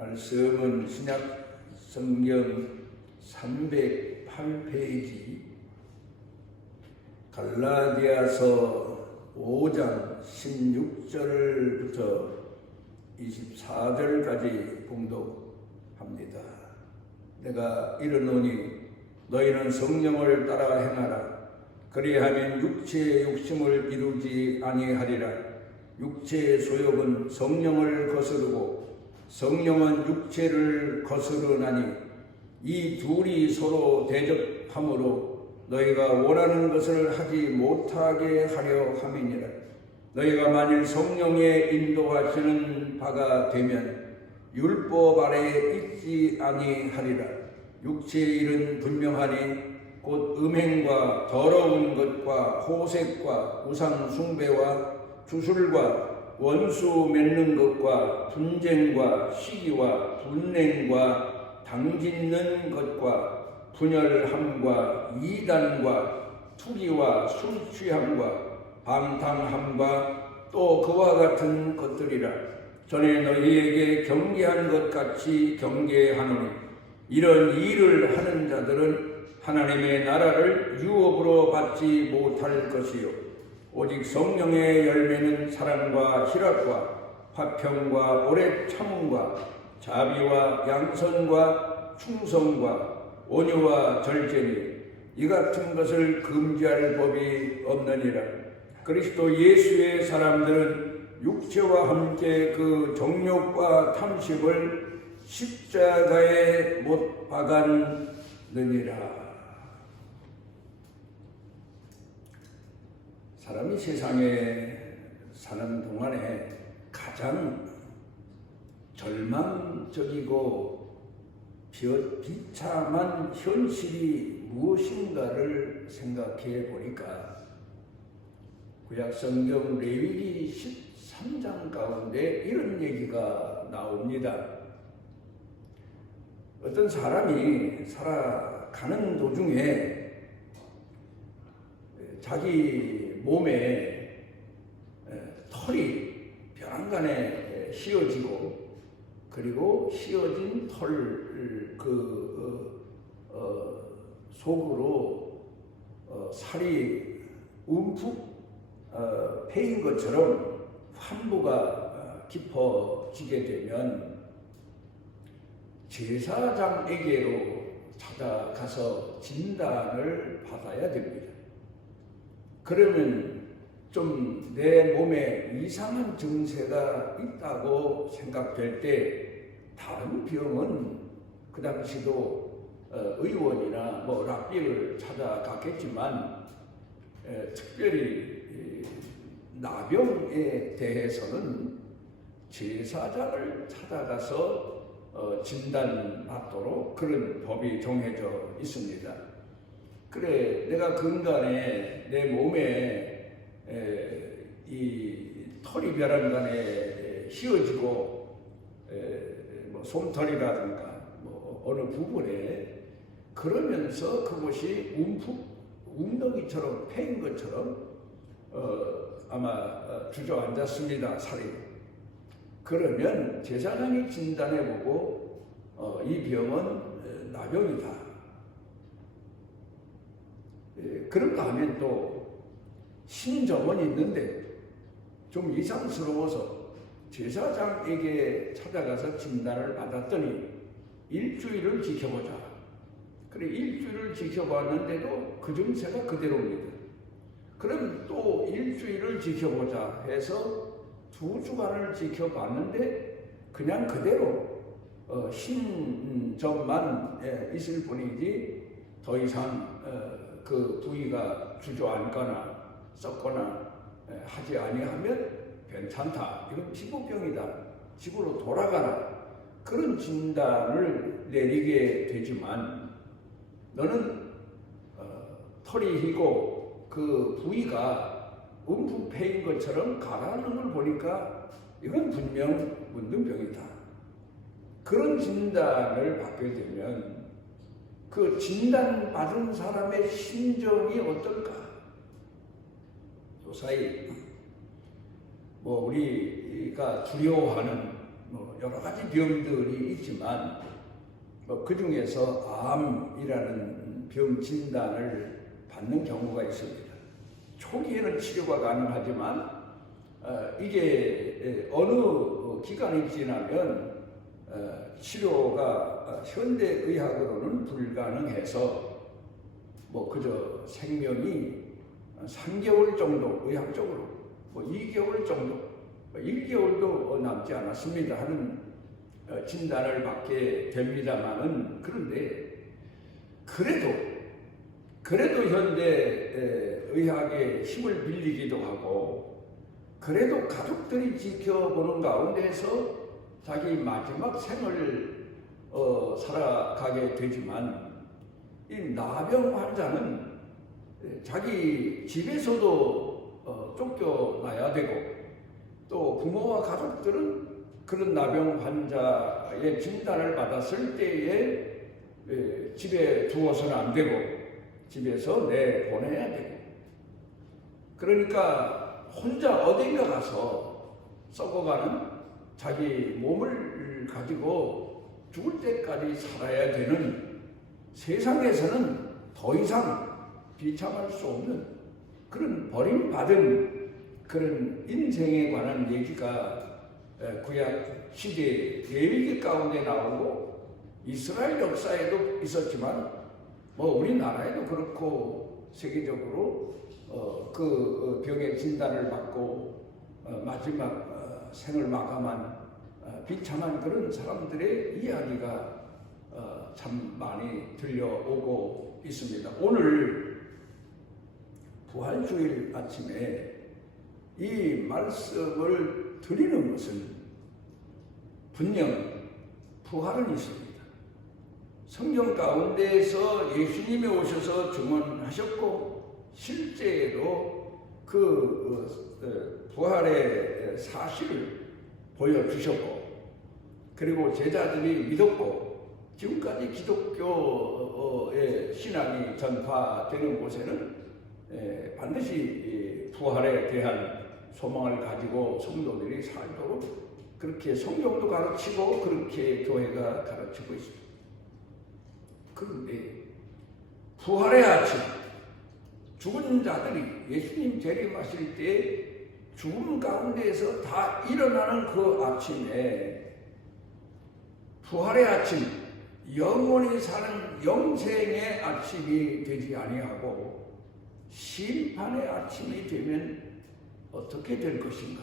말씀은 신약 성경 308페이지 갈라디아서 5장 16절부터 24절까지 봉독합니다. 내가 이르노니 너희는 성령을 따라 행하라. 그리하면 육체의 욕심을 이루지 아니하리라. 육체의 소욕은 성령을 거스르고 성령은 육체를 거스르나니 이 둘이 서로 대적하므로 너희가 원하는 것을 하지 못하게 하려 함이니라. 너희가 만일 성령의 인도하시는 바가 되면 율법 아래에 있지 아니하리라. 육체의 일은 분명하니 곧 음행과 더러운 것과 호색과 우상 숭배와 주술과 원수 맺는 것과 분쟁과 시기와 분냉과 당짓는 것과 분열함과 이단과 투기와 술 취함과 방탕함과 또 그와 같은 것들이라. 전에 너희에게 경계한 것 같이 경계하노니 이런 일을 하는 자들은 하나님의 나라를 유업으로 받지 못할 것이요 오직 성령의 열매는 사랑과 희락과 화평과 오래 참음과 자비와 양선과 충성과 온유와 절제니 이 같은 것을 금지할 법이 없느니라. 그리스도 예수의 사람들은 육체와 함께 그 정욕과 탐심을 십자가에 못 박았느니라. 사람이 세상에 사는 동안에 가장 절망적이고 비참한 현실이 무엇인가를 생각해 보니까 구약성경 레위기 13장 가운데 이런 얘기가 나옵니다. 어떤 사람이 살아가는 도중에 자기 몸에 털이 벼랑간에 씌어지고 그리고 씌어진 털 속으로 살이 움푹 패인 것처럼 환부가 깊어지게 되면 제사장에게로 찾아가서 진단을 받아야 됩니다. 그러면 좀 내 몸에 이상한 증세가 있다고 생각될 때 다른 병은 그 당시도 의원이나 랍비를 찾아갔겠지만 특별히 나병에 대해서는 제사장을 찾아가서 진단받도록 그런 법이 정해져 있습니다. 그래, 내가 근간에 내 몸에 이 털이 벼랑간에 휘어지고 솜털이라든가 어느 부분에 그러면서 그것이 웅덩이처럼 패인 것처럼 아마 주저앉았습니다. 살이. 그러면 제사장이 진단해보고 이 병은 나병이다. 그런가 하면 또 신정은 있는데 좀 이상스러워서 제사장에게 찾아가서 진단을 받았더니 일주일을 지켜보자. 그래, 일주일을 지켜봤는데도 그 증세가 그대로입니다. 그럼 또 일주일을 지켜보자 해서 2주간을 지켜봤는데 그냥 그대로 신점만 있을 뿐이지 더 이상 그 부위가 주저앉거나 썩거나 하지 아니하면 괜찮다. 이건 피부병이다. 집으로 돌아가라. 그런 진단을 내리게 되지만 너는 털이 희고 그 부위가 움푹 패인 것처럼 가라앉는 걸 보니까 이건 분명 문둥병이다. 그런 진단을 받게 되면 그 진단받은 사람의 심정이 어떨까? 도사이 우리가 두려워하는 여러 가지 병들이 있지만 그 중에서 암이라는 병 진단을 받는 경우가 있습니다. 초기에는 치료가 가능하지만 이게 어느 기간이 지나면 치료가 현대의학으로는 불가능해서 그저 생명이 3개월 정도, 의학적으로 2개월 정도, 1개월도 남지 않았습니다 하는 진단을 받게 됩니다만은, 그런데 그래도 현대 의학의 힘을 빌리기도 하고, 그래도 가족들이 지켜보는 가운데서 자기 마지막 생을 살아가게 되지만, 이 나병 환자는 자기 집에서도 쫓겨나야 되고, 또 부모와 가족들은 그런 나병 환자의 진단을 받았을 때에 집에 두어서는 안 되고 집에서 내보내야 되고, 그러니까 혼자 어딘가 가서 썩어가는 자기 몸을 가지고 죽을 때까지 살아야 되는, 세상에서는 더 이상 비참할 수 없는 그런 버림받은 그런 인생에 관한 얘기가 구약 시대 예언기 가운데 나오고, 이스라엘 역사에도 있었지만 우리나라에도 그렇고 세계적으로 그 병의 진단을 받고 마지막 생을 마감한 비참한 그런 사람들의 이야기가 참 많이 들려오고 있습니다. 오늘 부활주일 아침에 이 말씀을 드리는 것은 분명 부활은 있습니다. 성경 가운데에서 예수님이 오셔서 증언하셨고, 실제로 그 부활의 사실을 보여주셨고, 그리고 제자들이 믿었고, 지금까지 기독교의 신앙이 전파되는 곳에는 반드시 부활에 대한 소망을 가지고 성도들이 살도록 그렇게 성경도 가르치고 그렇게 교회가 가르치고 있습니다. 그런데 부활의 아침, 죽은 자들이 예수님 재림하실 때 죽음 가운데에서 다 일어나는 그 아침에, 부활의 아침, 영원히 사는 영생의 아침이 되지 아니하고 심판의 아침이 되면 어떻게 될 것인가?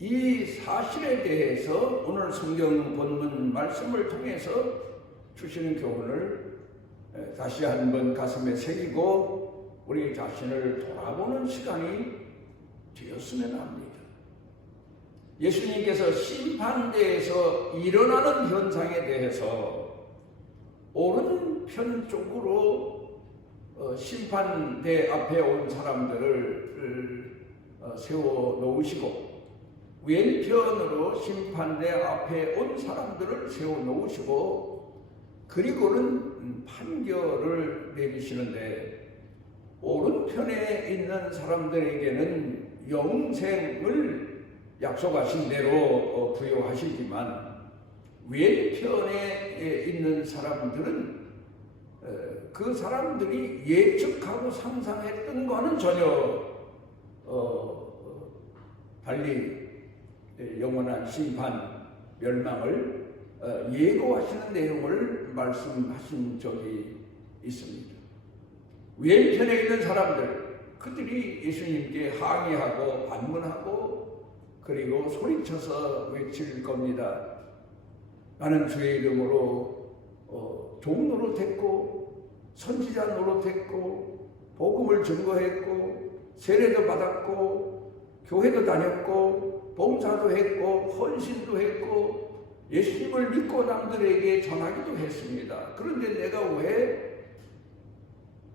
이 사실에 대해서 오늘 성경 본문 말씀을 통해서 주시는 교훈을 다시 한번 가슴에 새기고 우리 자신을 돌아보는 시간이 되었으면 합니다. 예수님께서 심판대에서 일어나는 현상에 대해서 오른편 쪽으로 심판대 앞에 온 사람들을 세워 놓으시고, 왼편으로 심판대 앞에 온 사람들을 세워 놓으시고, 그리고는 판결을 내리시는데, 오른편에 있는 사람들에게는 영생을 약속하신 대로 부여하시지만, 왼편에 있는 사람들은 그 사람들이 예측하고 상상했던 것과는 전혀 달리 영원한 심판, 멸망을 예고하시는 내용을 말씀하신 적이 있습니다. 왼편에 있는 사람들, 그들이 예수님께 항의하고 반문하고 그리고 소리쳐서 외칠 겁니다. 나는 주의 이름으로 종 노릇했고 선지자 노릇했고 복음을 증거했고 세례도 받았고 교회도 다녔고 봉사도 했고 헌신도 했고 예수님을 믿고 남들에게 전하기도 했습니다. 그런데 내가 왜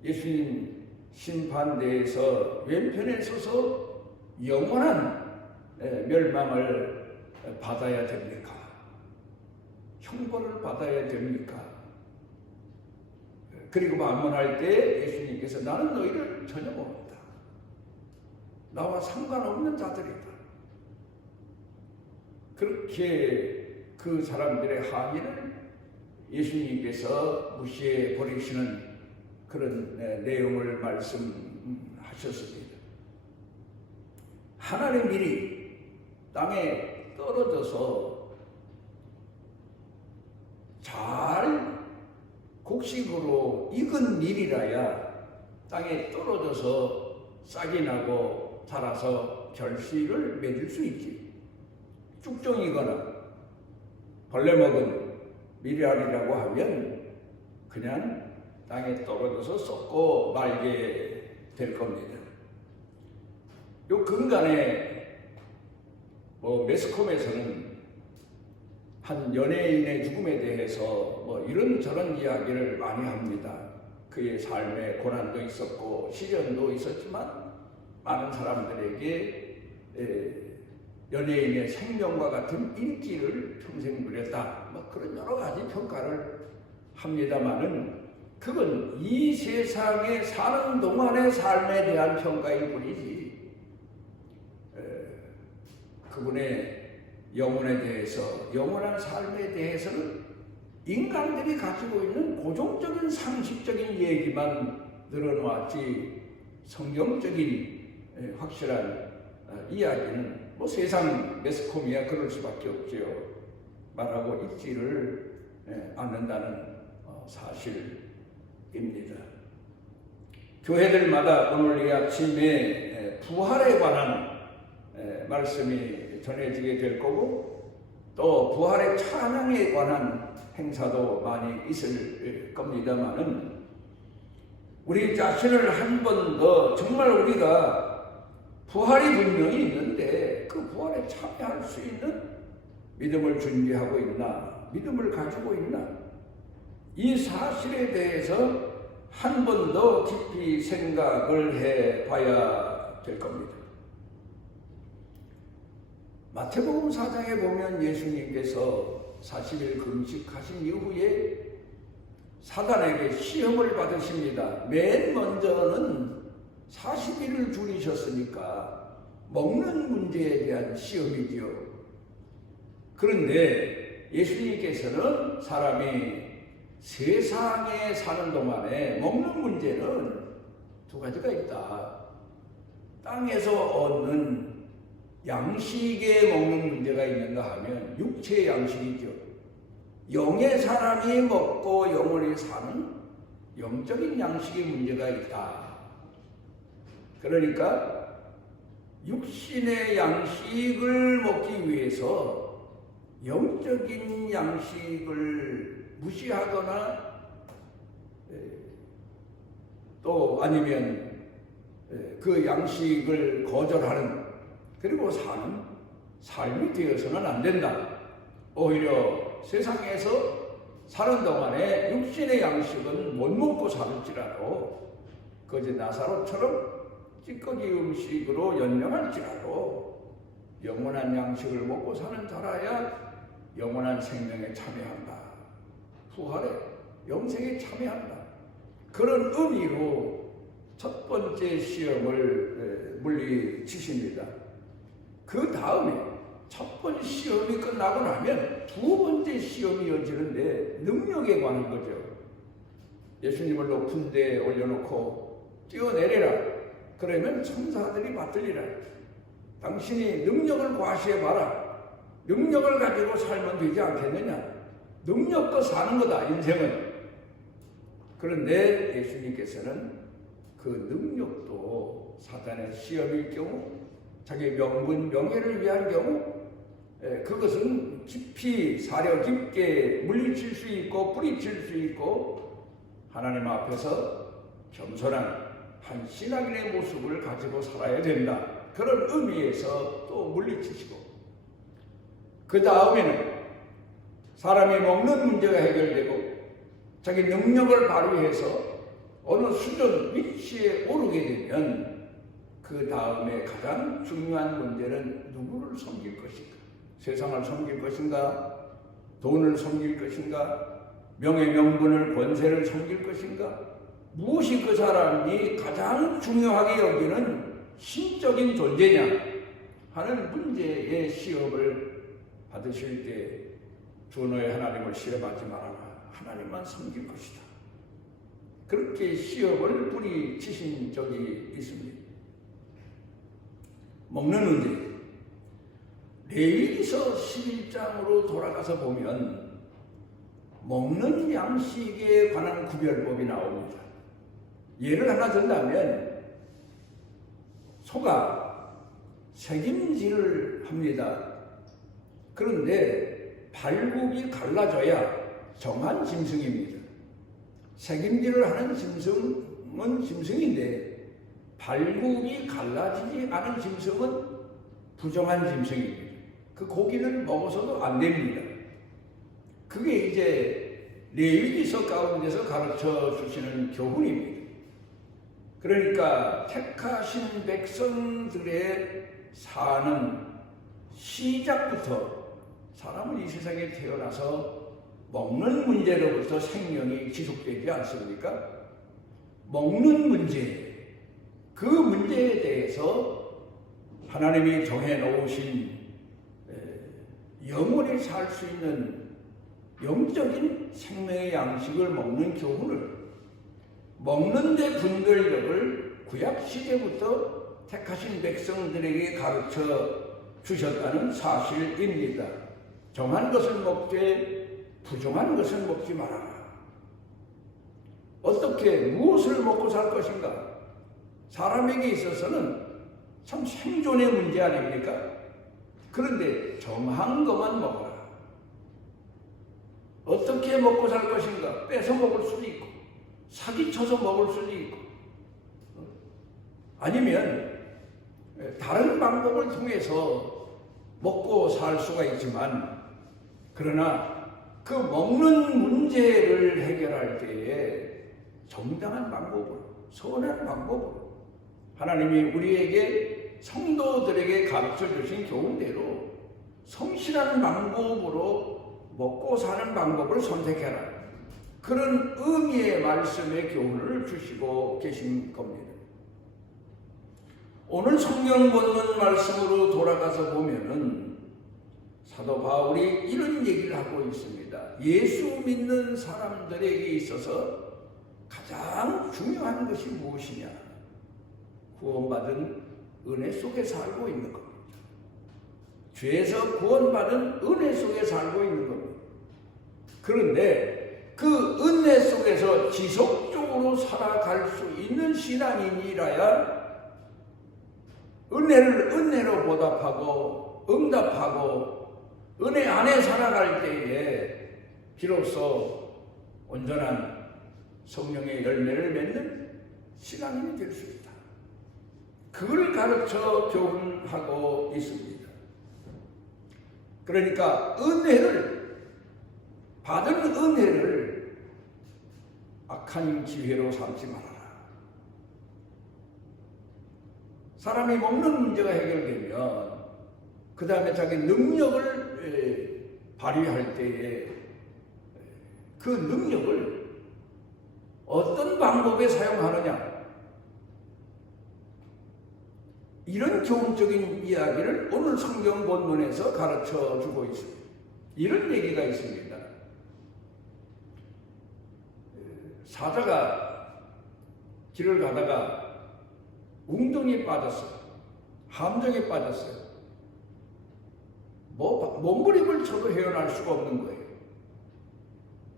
예수님 심판대에서 왼편에 서서 영원한 멸망을 받아야 됩니까? 형벌을 받아야 됩니까? 그리고 반문할 때 예수님께서 나는 너희를 전혀 모른다. 나와 상관없는 자들이다. 그렇게 그 사람들의 항의를 예수님께서 무시해 버리시는 그런 내용을 말씀하셨습니다. 하나님의 밀이 땅에 떨어져서 잘 곡식으로 익은 밀이라야 땅에 떨어져서 싹이 나고 자라서 결실을 맺을 수 있지. 쭉정이거나 벌레 먹은 밀알이라고 하면 그냥 땅에 떨어져서 썩고 말게 될 겁니다. 요 근간에 매스컴에서는 한 연예인의 죽음에 대해서 이런저런 이야기를 많이 합니다. 그의 삶에 고난도 있었고 시련도 있었지만 많은 사람들에게 연예인의 생명과 같은 인기를 평생 누렸다. 그런 여러 가지 평가를 합니다마는 그건 이 세상에 사는 동안의 삶에 대한 평가일 뿐이지 그분의 영혼에 대해서, 영원한 삶에 대해서는 인간들이 가지고 있는 고정적인 상식적인 얘기만 늘어놓았지 성경적인 확실한 이야기는 세상 매스컴이야 그럴 수밖에 없지요. 말하고 있지를 않는다는 사실입니다. 교회들마다 오늘 이 아침에 부활에 관한 말씀이 전해지게 될 거고 또 부활의 찬양에 관한 행사도 많이 있을 겁니다만은 우리 자신을 한 번 더 정말 우리가 부활이 분명히 있는데 그 부활에 참여할 수 있는 믿음을 준비하고 있나, 믿음을 가지고 있나, 이 사실에 대해서 한 번 더 깊이 생각을 해 봐야 될 겁니다. 마태복음 4장에 보면 예수님께서 40일 금식하신 이후에 사단에게 시험을 받으십니다. 맨 먼저는 40일을 줄이셨으니까 먹는 문제에 대한 시험이지요. 그런데 예수님께서는 사람이 세상에 사는 동안에 먹는 문제는 두 가지가 있다. 땅에서 얻는 양식에 먹는 문제가 있는가 하면 육체의 양식이죠. 영의 사람이 먹고 영원히 사는 영적인 양식의 문제가 있다. 그러니까 육신의 양식을 먹기 위해서 영적인 양식을 무시하거나 또 아니면 그 양식을 거절하는 그리고 사는 삶이 되어서는 안 된다. 오히려 세상에서 사는 동안에 육신의 양식은 못 먹고 살을지라도 거제 나사로처럼 찌꺼기 음식으로 연명할지라도 영원한 양식을 먹고 사는 자라야 영원한 생명에 참여한다. 부활에 영생에 참여한다. 그런 의미로 첫 번째 시험을 물리치십니다. 그 다음에 첫 번째 시험이 끝나고 나면 두 번째 시험이 이어지는데 능력에 관한 거죠. 예수님을 높은 데에 올려놓고 뛰어내리라. 그러면 천사들이 받들리라. 당신이 능력을 과시해봐라. 능력을 가지고 살면 되지 않겠느냐. 능력도 사는 거다 인생은. 그런데 예수님께서는 그 능력도 사단의 시험일 경우 자기 명분 명예를 위한 경우 그것은 깊이 사려 깊게 물리칠 수 있고 뿌리칠 수 있고 하나님 앞에서 겸손한 한 신앙인의 모습을 가지고 살아야 된다. 그런 의미에서 또 물리치시고 그 다음에는 사람이 먹는 문제가 해결되고 자기 능력을 발휘해서 어느 수준 위치에 오르게 되면 그 다음에 가장 중요한 문제는 누구를 섬길 것인가? 세상을 섬길 것인가? 돈을 섬길 것인가? 명예, 명분을, 권세를 섬길 것인가? 무엇이 그 사람이 가장 중요하게 여기는 신적인 존재냐? 하는 문제의 시험을 받으실 때 주 너의 하나님을 시험하지 말아라. 하나님만 섬길 것이다. 그렇게 시험을 뿌리치신 적이 있습니다. 먹는 문제. 레위기서 11장으로 돌아가서 보면 먹는 양식에 관한 구별법이 나옵니다. 예를 하나 든다면 소가 색임질을 합니다. 그런데 발굽이 갈라져야 정한 짐승입니다. 색임질을 하는 짐승은 짐승인데 발굽이 갈라지지 않은 짐승은 부정한 짐승입니다. 그 고기를 먹어서도 안 됩니다. 그게 이제 레위기서 가운데서 가르쳐 주시는 교훈입니다. 그러니까 택하신 백성들의 사는 시작부터 사람은 이 세상에 태어나서 먹는 문제로부터 생명이 지속되지 않습니까? 먹는 문제, 그 문제에 대해서 하나님이 정해놓으신 영원히 살 수 있는 영적인 생명의 양식을 먹는 교훈을 먹는 데 분별력을 구약시대부터 택하신 백성들에게 가르쳐 주셨다는 사실입니다. 정한 것을 먹되 부정한 것을 먹지 말아라. 어떻게 무엇을 먹고 살 것인가? 사람에게 있어서는 참 생존의 문제 아닙니까? 그런데 정한 것만 먹어라. 어떻게 먹고 살 것인가? 뺏어 먹을 수도 있고 사기쳐서 먹을 수도 있고 아니면 다른 방법을 통해서 먹고 살 수가 있지만 그러나 그 먹는 문제를 해결할 때에 정당한 방법으로 선한 방법으로 하나님이 우리에게 성도들에게 가르쳐 주신 교훈대로 성실한 방법으로 먹고 사는 방법을 선택해라. 그런 의미의 말씀의 교훈을 주시고 계신 겁니다. 오늘 성경 본문 말씀으로 돌아가서 보면은 사도 바울이 이런 얘기를 하고 있습니다. 예수 믿는 사람들에게 있어서 가장 중요한 것이 무엇이냐? 구원받은 은혜 속에 살고 있는 겁니다. 죄에서 구원받은 은혜 속에 살고 있는 겁니다. 그런데 그 은혜 속에서 지속적으로 살아갈 수 있는 신앙인이라야 은혜를 은혜로 보답하고 응답하고 은혜 안에 살아갈 때에 비로소 온전한 성령의 열매를 맺는 신앙인이 될 수 있다. 그걸 가르쳐 교훈하고 있습니다. 그러니까 받은 은혜를 악한 기회로 삼지 말아라. 사람이 먹는 문제가 해결되면 그 다음에 자기 능력을 발휘할 때에 그 능력을 어떤 방법에 사용하느냐, 이런 교훈적인 이야기를 오늘 성경 본문에서 가르쳐 주고 있습니다. 이런 얘기가 있습니다. 사자가 길을 가다가 웅덩이에 빠졌어요. 함정에 빠졌어요. 몸부림을 쳐도 헤어날 수가 없는 거예요.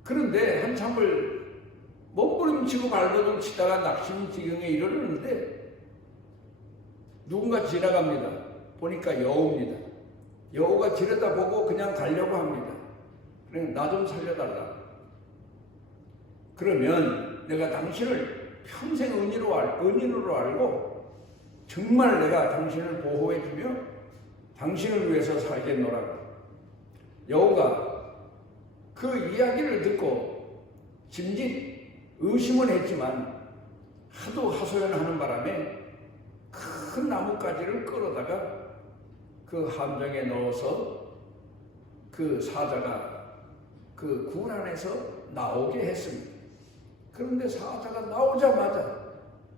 그런데 한참을 몸부림치고 발버둥 치다가 낙심지경에 이르렀는데 누군가 지나갑니다. 보니까 여우입니다. 여우가 지르다보고 그냥 가려고 합니다. 그냥 나 좀 살려달라. 그러면 내가 당신을 평생 은인으로 알고 정말 내가 당신을 보호해주며 당신을 위해서 살겠노라. 여우가 그 이야기를 듣고 짐짓 의심은 했지만 하도 하소연하는 바람에 큰 나뭇가지를 끌어다가 그 함정에 넣어서 그 사자가 그 굴 안에서 나오게 했습니다. 그런데 사자가 나오자마자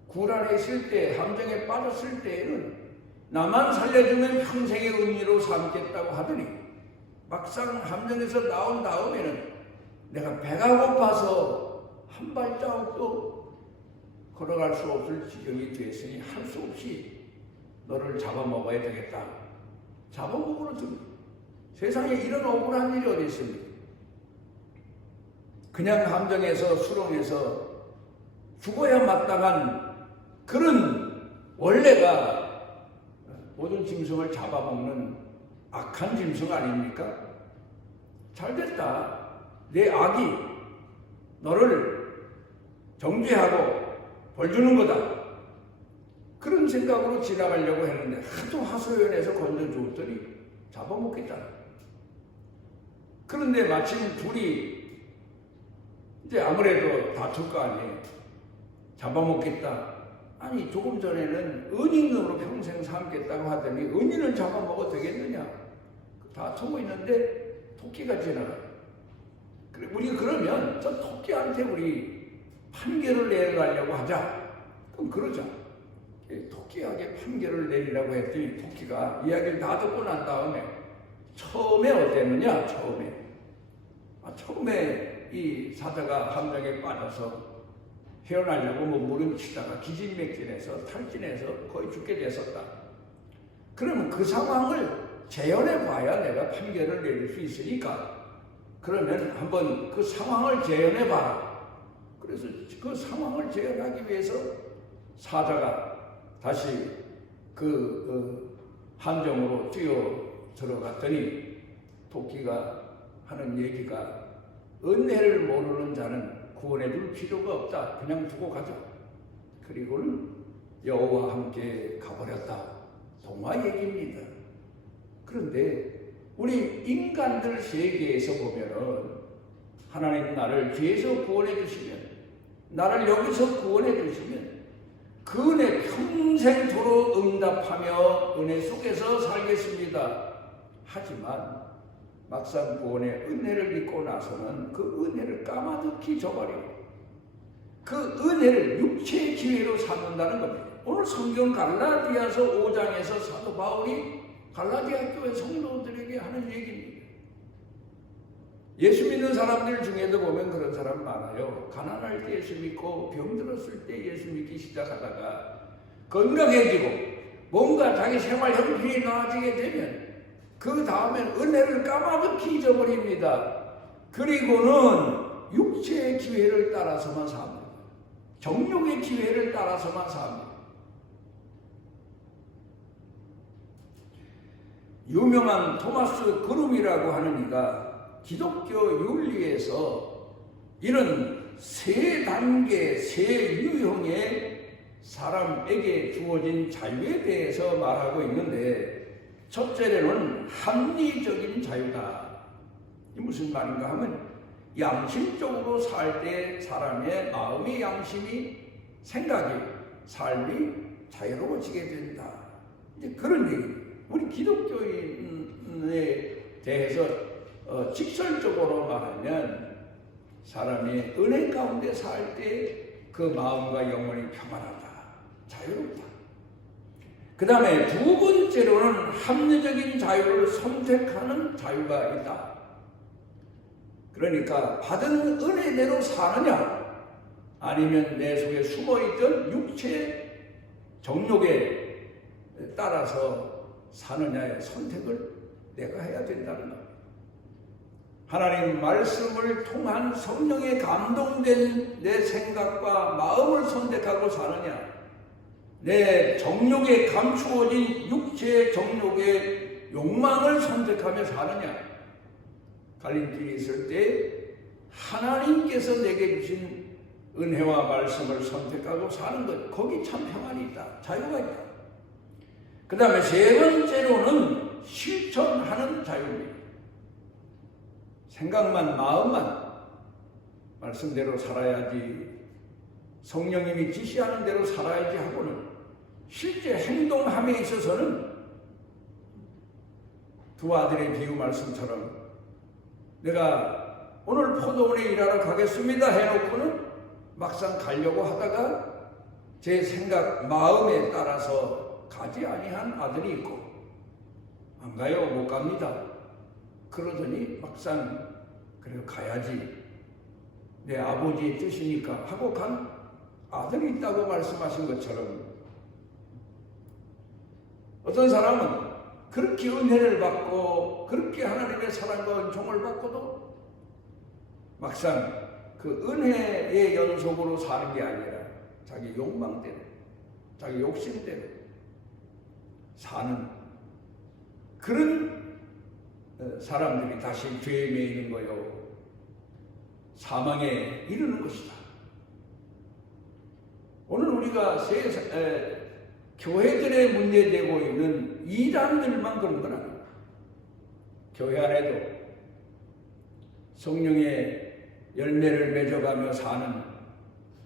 굴 안에 있을 때, 함정에 빠졌을 때에는 나만 살려주면 평생의 은혜로 삼겠다고 하더니 막상 함정에서 나온 다음에는 내가 배가 고파서 한 발자국도 걸어갈 수 없을 지경이 됐으니 할 수 없이 너를 잡아먹어야 되겠다. 잡아먹으러 듭니다. 세상에 이런 억울한 일이 어디 있습니까? 그냥 함정에서 수렁에서 죽어야 마땅한 그런 원래가 모든 짐승을 잡아먹는 악한 짐승 아닙니까? 잘됐다. 내 악이 너를 정죄하고 벌 주는 거다. 그런 생각으로 지나가려고 했는데 하도 하소연해서 건져주었더니 잡아먹겠다. 그런데 마침 둘이 이제 아무래도 다툴 거 아니에요. 잡아먹겠다. 아니 조금 전에는 은인으로 평생 삼겠다고 하더니 은인을 잡아먹어도 되겠느냐. 다투고 있는데 토끼가 지나가요. 우리 그러면 저 토끼한테 우리 판결을 내려가려고 하자. 그럼 그러자. 토끼에게 판결을 내리라고 했더니 토끼가 이야기를 다 듣고 난 다음에 처음에 어땠느냐? 처음에 이 사자가 함정에 빠져서 헤어나려고 몸부림치다가 기진맥진해서 탈진해서 거의 죽게 됐었다. 그러면 그 상황을 재현해 봐야 내가 판결을 내릴 수 있으니까 그러면 한번 그 상황을 재현해 봐라. 그래서 그 상황을 재현하기 위해서 사자가 다시 그 함정으로 뛰어 들어갔더니 토끼가 하는 얘기가 은혜를 모르는 자는 구원해 줄 필요가 없다. 그냥 두고 가자. 그리고는 여호와와 함께 가버렸다. 동화 얘기입니다. 그런데 우리 인간들 세계에서 보면은 하나님 나를 죄에서 구원해 주시면 나를 여기서 구원해 주시면 그 은혜 평생토록 응답하며 은혜 속에서 살겠습니다. 하지만 막상 구원의 은혜를 믿고 나서는 그 은혜를 까마득히 저버리고 그 은혜를 육체의 기회로 삼는다는 겁니다. 오늘 성경 갈라디아서 5장에서 사도 바울이 갈라디아 교회 성도들에게 하는 얘기입니다. 예수 믿는 사람들 중에도 보면 그런 사람 많아요. 가난할 때 예수 믿고 병들었을 때 예수 믿기 시작하다가 건강해지고 뭔가 자기 생활 형편이 나아지게 되면 그 다음엔 은혜를 까마득히 잊어버립니다. 그리고는 육체의 기회를 따라서만 삽니다. 정욕의 기회를 따라서만 삽니다. 유명한 토마스 그룸이라고 하는 이가 기독교 윤리에서 이런 세 단계, 세 유형의 사람에게 주어진 자유에 대해서 말하고 있는데 첫째로는 합리적인 자유다. 이 무슨 말인가 하면 양심적으로 살 때 사람의 마음의 양심이, 생각이, 삶이 자유로워지게 된다. 이제 그런 얘기입니다. 우리 기독교인에 대해서 직설적으로 말하면 사람이 은혜 가운데 살 때 그 마음과 영혼이 평안하다. 자유롭다. 그 다음에 두 번째로는 합리적인 자유를 선택하는 자유가 있다. 그러니까 받은 은혜대로 사느냐 아니면 내 속에 숨어있던 육체 정욕에 따라서 사느냐의 선택을 내가 해야 된다는 겁니다. 하나님 말씀을 통한 성령에 감동된 내 생각과 마음을 선택하고 사느냐, 내 정욕에 감추어진 육체의 정욕의 욕망을 선택하며 사느냐, 갈림길이 있을 때 하나님께서 내게 주신 은혜와 말씀을 선택하고 사는 것, 거기 참 평안이 있다, 자유가 있다. 그 다음에 세 번째로는 실천하는 자유입니다. 생각만, 마음만 말씀대로 살아야지, 성령님이 지시하는 대로 살아야지 하고는 실제 행동함에 있어서는 두 아들의 비유 말씀처럼 내가 오늘 포도원에 일하러 가겠습니다 해놓고는 막상 가려고 하다가 제 생각, 마음에 따라서 가지 아니한 아들이 있고, 안 가요, 못 갑니다. 그러더니 막상 그래 가야지 내 아버지의 뜻이니까 하고 간 아들이 있다고 말씀하신 것처럼 어떤 사람은 그렇게 은혜를 받고 그렇게 하나님의 사랑과 은총을 받고도 막상 그 은혜의 연속으로 사는 게 아니라 자기 욕망대로 자기 욕심대로 사는 그런 사람들이 다시 죄에 매이는 거요 사망에 이르는 것이다. 오늘 우리가 교회들에 문제되고 있는 이단들만 그런 건 아닙니다. 교회 안에도 성령의 열매를 맺어가며 사는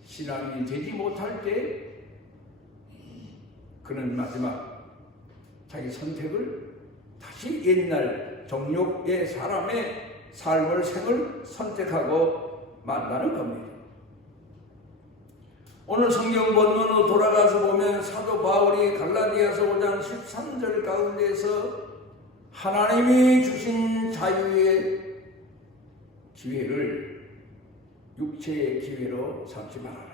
신앙이 되지 못할 때 그는 마지막 자기 선택을 다시 옛날 정욕의 사람의 삶을 생을 선택하고 만나는 겁니다. 오늘 성경 본문으로 돌아가서 보면 사도 바울이 갈라디아서 5장 13절 가운데서 하나님이 주신 자유의 기회를 육체의 기회로 삼지 말아라.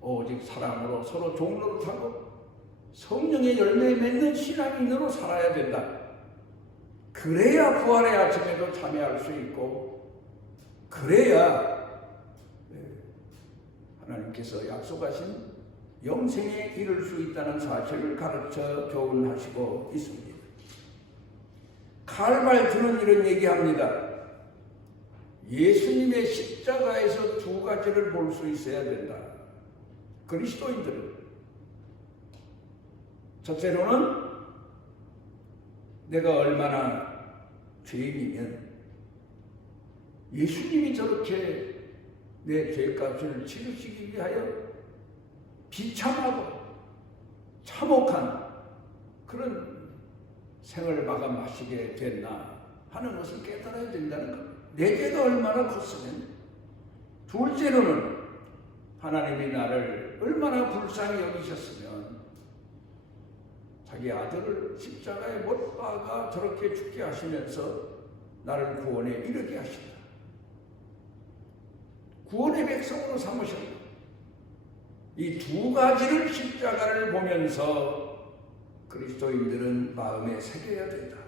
오직 사랑으로 서로 종노릇하고 성령의 열매 맺는 신앙인으로 살아야 된다. 그래야 부활의 아침에도 참여할 수 있고 그래야 하나님께서 약속하신 영생에 이를 수 있다는 사실을 가르쳐 교훈하시고 있습니다. 칼발트는 이런 얘기합니다. 예수님의 십자가에서 두 가지를 볼 수 있어야 된다. 그리스도인들은 첫째로는 내가 얼마나 죄인이면 예수님이 저렇게 내 죄값을 치르시기 위하여 비참하고 참혹한 그런 생을 마감하시게 됐나 하는 것을 깨달아야 된다는 겁니다. 내 죄가 얼마나 컸으면 둘째로는 하나님이 나를 얼마나 불쌍히 여기셨으면 자기 아들을 십자가에 못 박아 저렇게 죽게 하시면서 나를 구원에 이르게 하신다. 구원의 백성으로 삼으셨다. 이 두 가지를 십자가를 보면서 그리스도인들은 마음에 새겨야 된다.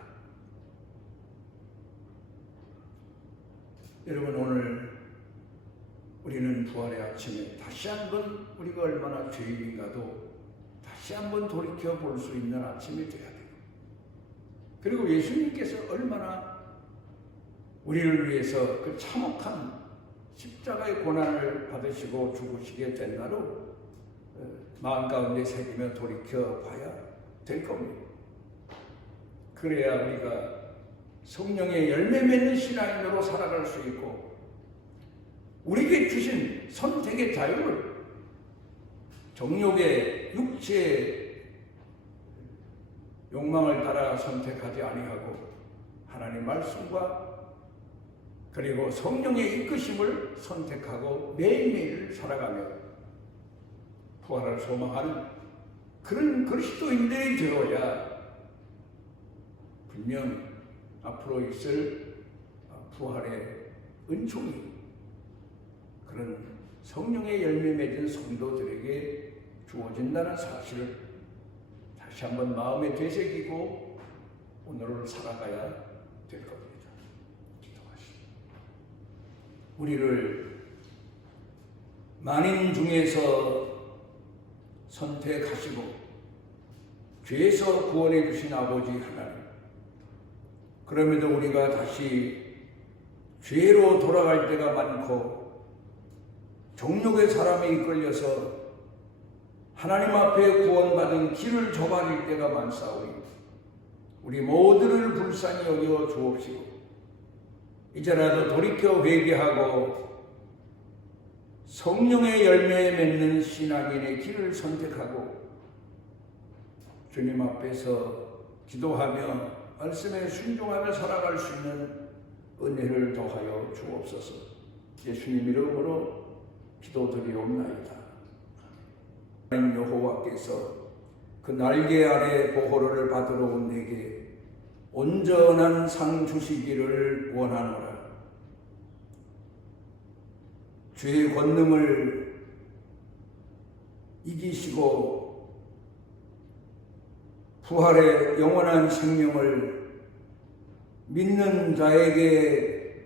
여러분 오늘 우리는 부활의 아침에 다시 한번 우리가 얼마나 죄인인가도 다시 한번 돌이켜 볼 수 있는 아침이 되어야 되고 그리고 예수님께서 얼마나 우리를 위해서 그 참혹한 십자가의 고난을 받으시고 죽으시게 된 날로 마음 가운데 새기며 돌이켜 봐야 될 겁니다. 그래야 우리가 성령의 열매 맺는 신앙인으로 살아갈 수 있고 우리에게 주신 선택의 자유를 정욕의 육체의 욕망을 따라 선택하지 아니하고 하나님 말씀과 그리고 성령의 이끄심을 선택하고 매일매일 살아가며 부활을 소망하는 그런 그리스도인들이 되어야 분명 앞으로 있을 부활의 은총이 그런 성령의 열매 맺은 성도들에게 주어진다는 사실을 다시 한번 마음에 되새기고 오늘을 살아가야 될 겁니다. 기도하시죠. 우리를 만인 중에서 선택하시고 죄에서 구원해 주신 아버지 하나님, 그럼에도 우리가 다시 죄로 돌아갈 때가 많고 정욕의 사람에 이끌려서 하나님 앞에 구원받은 길을 저버릴 때가 많사오니 우리 모두를 불쌍히 여겨 주옵시고 이제라도 돌이켜 회개하고 성령의 열매에 맺는 신앙인의 길을 선택하고 주님 앞에서 기도하며 말씀에 순종하며 살아갈 수 있는 은혜를 더하여 주옵소서. 예수님 이름으로 기도드리옵나이다. 하나님 여호와께서 그 날개 아래 보호를 받으러 온 내게 온전한 상 주시기를 원하노라. 주의 권능을 이기시고 부활의 영원한 생명을 믿는 자에게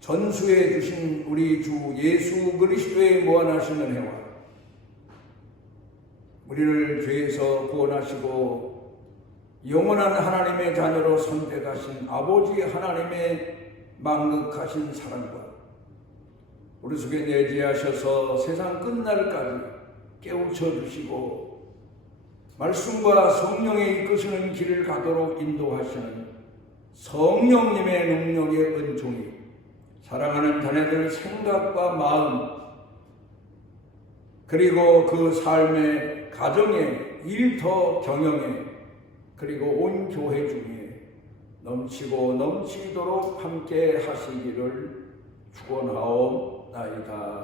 전수해 주신 우리 주 예수 그리스도의 무한하신 은혜와 우리를 죄에서 구원하시고 영원한 하나님의 자녀로 선택하신 아버지 하나님의 만극하신 사랑과 우리 속에 내재하셔서 세상 끝날까지 깨우쳐 주시고 말씀과 성령의 이끄시는 길을 가도록 인도하시는 성령님의 능력의 은총이 사랑하는 자녀들 생각과 마음 그리고 그 삶의 가정에 일터 경영에 그리고 온 교회 중에 넘치고 넘치도록 함께 하시기를 축원하옵나이다.